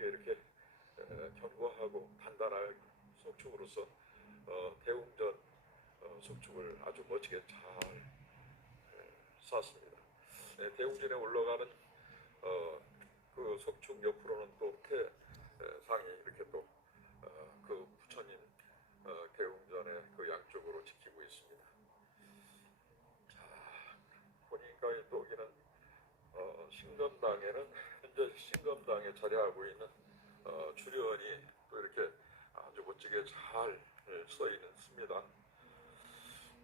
멋지게 이렇게 에, 견고하고 단단한 속축으로서 어, 대웅전 어, 속축을 아주 멋지게 잘 에, 쌌습니다. 네, 대웅전에 올라가는 어, 그 속축 옆으로는 또 태상이 이렇게 또 그 부처님 어, 대웅전의 그 양쪽으로 지키고 있습니다. 자, 보니까 이 여기는 어, 신검당에는 현재 신검당에 자리하고 있는 어, 주련이 또 이렇게 아주 멋지게 잘 써 있습니다.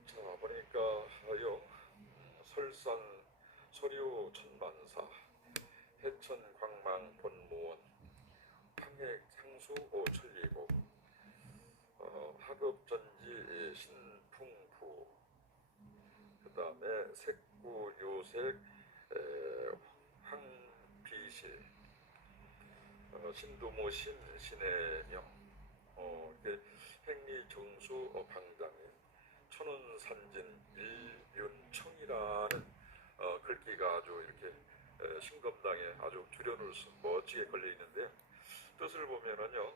자, 보니까 요 설산 서류 천만사 해천 광망 본무원 황해 상수 천리고 어, 하급전지 신풍부 그 다음에 색구 요색 에, 황비실 어, 신두모 신 신해명 어, 행리 정수 어, 방장님 천운산진 일윤청이라는 어, 글귀가 아주 이렇게 에, 신검당에 아주 주련으로서 멋지게 걸려 있는데 뜻을 보면은요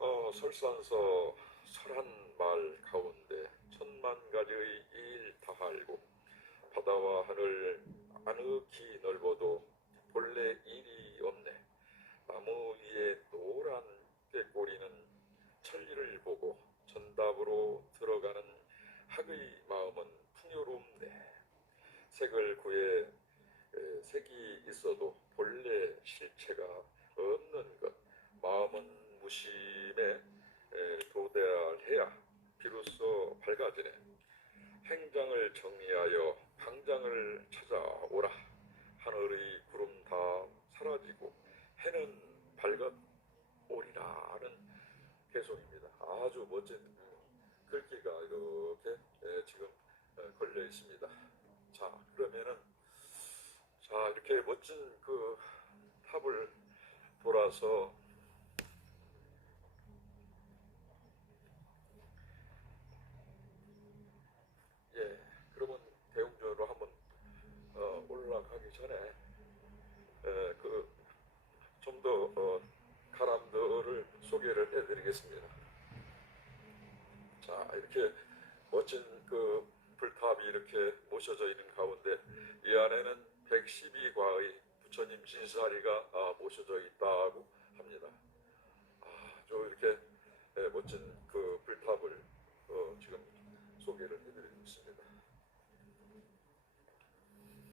어, 설산서 설한 말 가운데 천만 가지의 일 다할고 바다와 하늘 아늑히 넓어도 본래 일이 없네 위에 노란 꾀꼬리는 천리를 보고 전답으로 들어가는 학의 마음은 풍요롭네. 색을 구해 에, 색이 있어도 본래 실체가 없는 것 마음은 무심에 에, 도달해야 비로소 밝아지네 행장을 정리하여 방장을 찾아오라 하늘의 구름 다 사라지고 해는 밝아오리라는 개송입니다. 아주 멋진 글귀가 이렇게 에, 지금 에, 걸려 있습니다. 자 그러면은 자 이렇게 멋진 그 탑을 돌아서 예 그러면 대웅전으로 한번 어, 올라가기 전에 그 좀 더 어, 가람들을 소개를 해드리겠습니다. 자 이렇게 멋진 그 불탑이 이렇게 모셔져 있는 가운데 이 안에는 112과의 부처님 진사리가 아, 모셔져 있다고